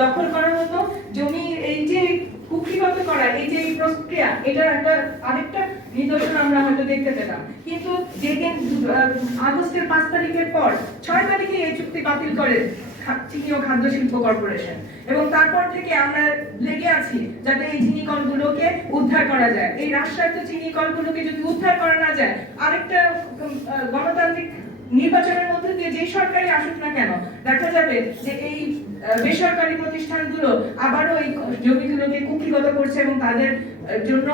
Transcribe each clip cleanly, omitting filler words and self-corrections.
দখল করা হতো, জমি এই যে কুক্ষিগত করা, এই যে প্রক্রিয়া, এটার একটা আরেকটা নিদর্শন আমরা হয়তো দেখতে পেতাম। কিন্তু যেদিন আগস্টের 5 তারিখের পর 6 তারিখে এই চুক্তি বাতিল করে চিনি ও খাদ্য শিল্প কর্পোরেশন, এবং তারপর থেকে আমরা লেগে আছি যাতে এই চিনি কলগুলোকে উদ্ধার করা যায়। এই রাষ্ট্রায়ত্ত চিনি কলগুলোকে যদি উদ্ধার করা না যায়, আরেকটা গণতান্ত্রিক নির্বাচনের মধ্যে দিয়ে যে সরকারি আসুক না কেন, দেখা যাবে যে এই বেসরকারি প্রতিষ্ঠানগুলো আবারও এই জমিগুলোকে কুক্ষিগত করছে এবং তাদের জন্য,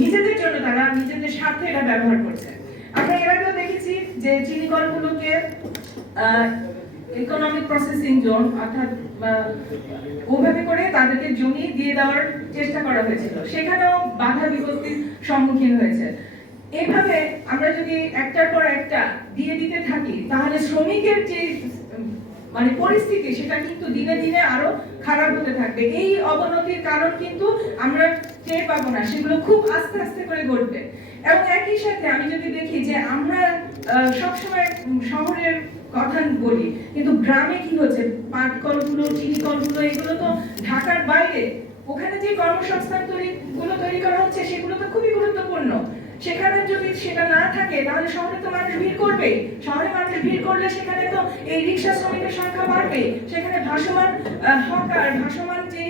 নিজেদের জন্য, তারা নিজেদের স্বার্থে এটা ব্যবহার করছে। আমরা এর আগেও দেখেছি যে চিনি কলগুলোকে ইকোনমিক প্রসেসিং জোন, অর্থাৎ ওভাবে করে তাদেরকে জমি দিয়ে দেওয়ার চেষ্টা করা হয়েছিল, সেখানেও বাধা বিপত্তির সম্মুখীন হয়েছে। এইভাবে আমরা যদি একটার পর একটা দিয়ে দিতে থাকি, তাহলে শ্রমিকের যে মানে পরিস্থিতি, সেটা কিন্তু দিনে দিনে আরো খারাপ হতে থাকবে। এই অবনতির কারণ কিন্তু আমরা টের পাবো না, সেগুলো খুব আস্তে আস্তে করে ঘটবে। এবং একই সাথে আমি যদি দেখি যে আমরা সবসময় শহরের কথা বলি, কিন্তু গ্রামে কি হচ্ছে, পাট কলগুলো, চিনি কলগুলো, এগুলো তো ঢাকার বাইরে, ওখানে যে কর্মসংস্থান তৈরি করা হচ্ছে সেগুলো তো খুবই গুরুত্বপূর্ণ। সেখানে যদি সেটা না থাকে, তাহলে শহরে তো মানুষ ভিড় করবে। শহরে মানুষ ভিড় করলে সেখানে তো এই রিক্সা শ্রমিকের সংখ্যা বাড়বে। সেখানে ভাসমান হকার, ভাসমান যে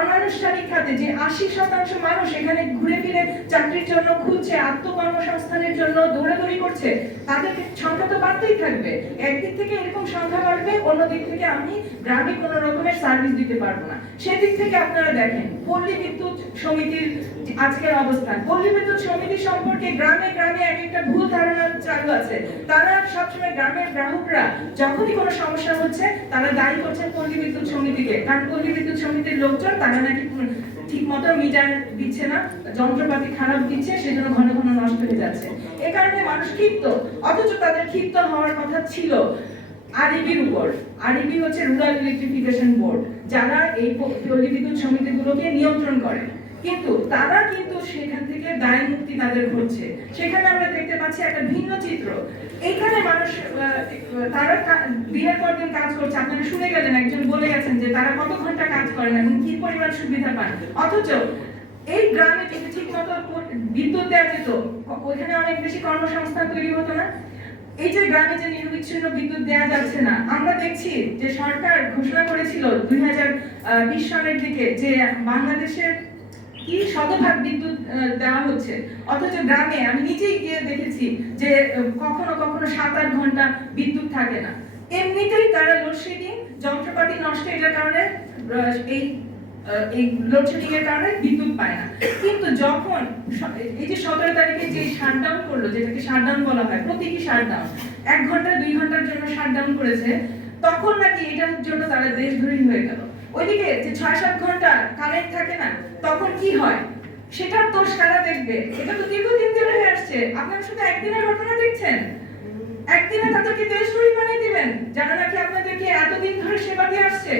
অনানুষ্ঠানিক খাতে যে 80% মানুষ এখানে ঘুরে ফিরে চাকরির জন্য খুঁজছে, আত্মকর্মসংস্থানের জন্য দৌড়াদৌড়ি করছে, তাদের সংখ্যা তো বাড়তেই থাকবে। একদিক থেকে এরকম সংখ্যা বাড়বে, অন্যদিক থেকে আমি গ্রামে কোনো রকমের সার্ভিস দিতে পারবো না। সেদিক থেকে আপনারা দেখেন পল্লী বিদ্যুৎ সমিতির আজকের অবস্থান। পল্লী বিদ্যুৎ সমিতি সম্পর্কে গ্রামে গ্রামে এক একটা ভুল ধারণা চালু আছে। তারা সবসময় গ্রামের গ্রাহকরা যখনই কোনো সমস্যা হচ্ছে, তারা দায়ী করছেন পল্লী বিদ্যুৎ সমিতিকে, কারণ পল্লী বিদ্যুৎ সমিতির লোকজন তারা নাকি ঠিক মতো মিটার দিচ্ছে না, যন্ত্রপাতি খারাপ দিচ্ছে, সেজন্য ঘন ঘন নষ্ট হয়ে যাচ্ছে। এ কারণে মানুষ ক্ষিপ্ত, অথচ তাদের ক্ষিপ্ত হওয়ার কথা ছিল আরইবির উপর। আরইবি হচ্ছে রুরাল ইলেকট্রিফিকেশন বোর্ড, যারা এই পল্লী বিদ্যুৎ সমিতিগুলোকে নিয়ন্ত্রণ করে। কিন্তু তারা কিন্তু সেখান থেকে দায় মুক্তি তাদের ঘটছে। সেখানে আমরা দেখতে পাচ্ছি একটা ভিন্ন চিত্র। এইখানে মানুষ তারা দিনের পর দিন কাজ করছে। আপনারা শুনে গেলেন, একজন বলে গেছেন যে তারা কত ঘন্টা কাজ করেন এবং কি পরিমাণ সুবিধা পান। অথচ এই গ্রামে যদি ঠিক মতো বিদ্যুৎ দেওয়া যেত, ওইখানে অনেক বেশি কর্মসংস্থান তৈরি হতো না। এই যে গ্রামে যে নিরবিচ্ছিন্ন বিদ্যুৎ দেওয়া যাচ্ছে না, আমরা দেখছি যে সরকার ঘোষণা করেছিল 2020 সালের দিকে যে বাংলাদেশের কি শতভাগ বিদ্যুৎ দেওয়া হচ্ছে, অথচ গ্রামে আমি নিজেই গিয়ে দেখেছি যে কখনো কখনো 7-8 ঘন্টা বিদ্যুৎ থাকে না। এমনিতেই তারা লোডশেডিং, যন্ত্রপাতি নষ্ট, এটার কারণে এই লোডশেডিং এর কারণে বিদ্যুৎ পায় না। কিন্তু যখন এই যে 17 তারিখে যে শাটডাউন করলো, যেটাকে শাটডাউন বলা হয়, প্রতীকী শাটডাউন, 1 ঘন্টা 2 ঘন্টার জন্য শাটডাউন করেছে, তখন নাকি এটার জন্য তারা দেশধরী হয়ে গেল। ওইদিকে যে 6-7 ঘন্টা কারেন্ট থাকে না, তখন কি হয় সেটার দোষ কারা দেখবে? এটা তো দীর্ঘদিন ধরে হয়ে আসছে। আপনারা শুধু একদিনের ঘটনা দেখছেন, একদিনে তাদেরকে দেশধরী বানিয়ে দিবেন, যারা নাকি আপনাদেরকে এতদিন ধরে সেবা দিয়ে আসছে,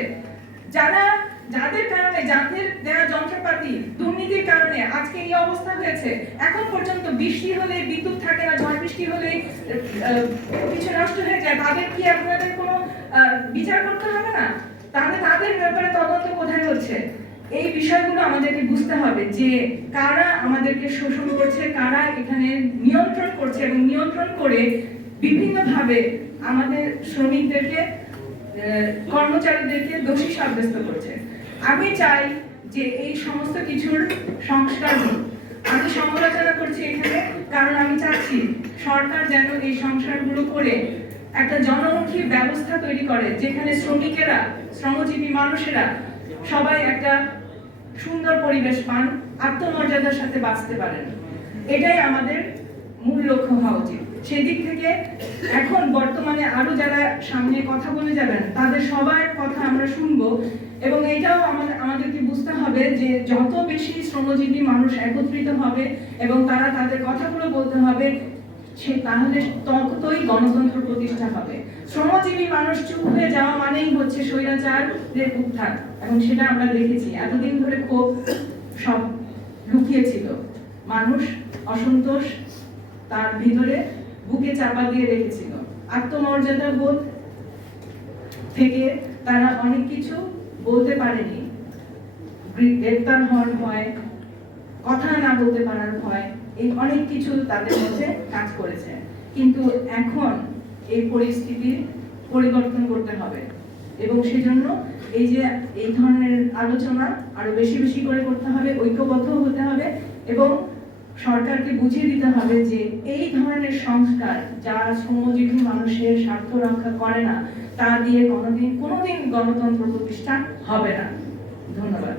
যাদের কারণে, যাদের দেওয়া যন্ত্রপাতি দুর্নীতির কারণে আজকে এই অবস্থা হয়েছে। এখন পর্যন্ত বৃষ্টি হলে বিদ্যুৎ থাকে না, ঝড় বৃষ্টি হলে কিছু নষ্ট হয়ে যায়, তাদের কি আপনাদের কোনো বিচার করতে হবে না? তাহলে তাদের ব্যাপারে তদন্ত কোথায় হচ্ছে? এই বিষয়গুলো আমাদেরকে বুঝতে হবে যে কারা আমাদেরকে শোষণ করছে, কারা এখানে নিয়ন্ত্রণ করছে, এবং নিয়ন্ত্রণ করে বিভিন্নভাবে আমাদের শ্রমিকদেরকে, কর্মচারীদেরকে দোষী সাব্যস্ত করছে। আমি চাই যে এই সমস্ত কিছুর সংস্কার হোক। আমি সমালোচনা করছি এখানে, কারণ আমি চাচ্ছি সরকার যেন এই সংস্কারগুলো করে একটা জনমুখী ব্যবস্থা তৈরি করে, যেখানে শ্রমিকেরা, শ্রমজীবী মানুষেরা সবাই একটা সুন্দর পরিবেশ পান, আত্মমর্যাদার সাথে বাঁচতে পারেন। এটাই আমাদের মূল লক্ষ্য হওয়া উচিত। সেই দিক থেকে এখন বর্তমানে আরো যারা সামনে কথা বলে যাবেন, তাদের সবার কথা আমরা শুনবো, এবং এটাও আমাদেরকে বুঝতে হবে যে যত বেশি শ্রমজীবী মানুষ একত্রিত হবে এবং তারা তাদের কথাগুলো বলতে হবে, তাহলে ততই গণতন্ত্র প্রতিষ্ঠা হবে। শ্রমজীবী মানুষ চুপ হয়ে যাওয়া মানেই হচ্ছে স্বৈরাচারের উত্থান, এবং সেটা আমরা দেখেছি। এতদিন ধরে ক্ষোভ সব লুকিয়েছিল, মানুষ অসন্তোষ তার ভিতরে বুকে চাপা দিয়ে রেখেছিল, আত্মমর্যাদা বোধ থেকে তারা অনেক কিছু বলতে পারেনি, গ্রেপ্তার হওয়ার ভয়, কথা না বলতে পারার ভয়, এই অনেক কিছু তাদের মধ্যে কাজ করেছে। কিন্তু এখন এই পরিস্থিতির পরিবর্তন করতে হবে এবং সেজন্য এই যে এই ধরনের আলোচনা আরো বেশি বেশি করে করতে হবে, ঐক্যবদ্ধ হতে হবে এবং সরকারকে বুঝিয়ে দিতে হবে যে এই ধরনের সংস্কার যা শ্রমজীবী মানুষের স্বার্থ রক্ষা করে না, তা দিয়ে কোনোদিন গণতন্ত্র প্রতিষ্ঠা হবে না। ধন্যবাদ।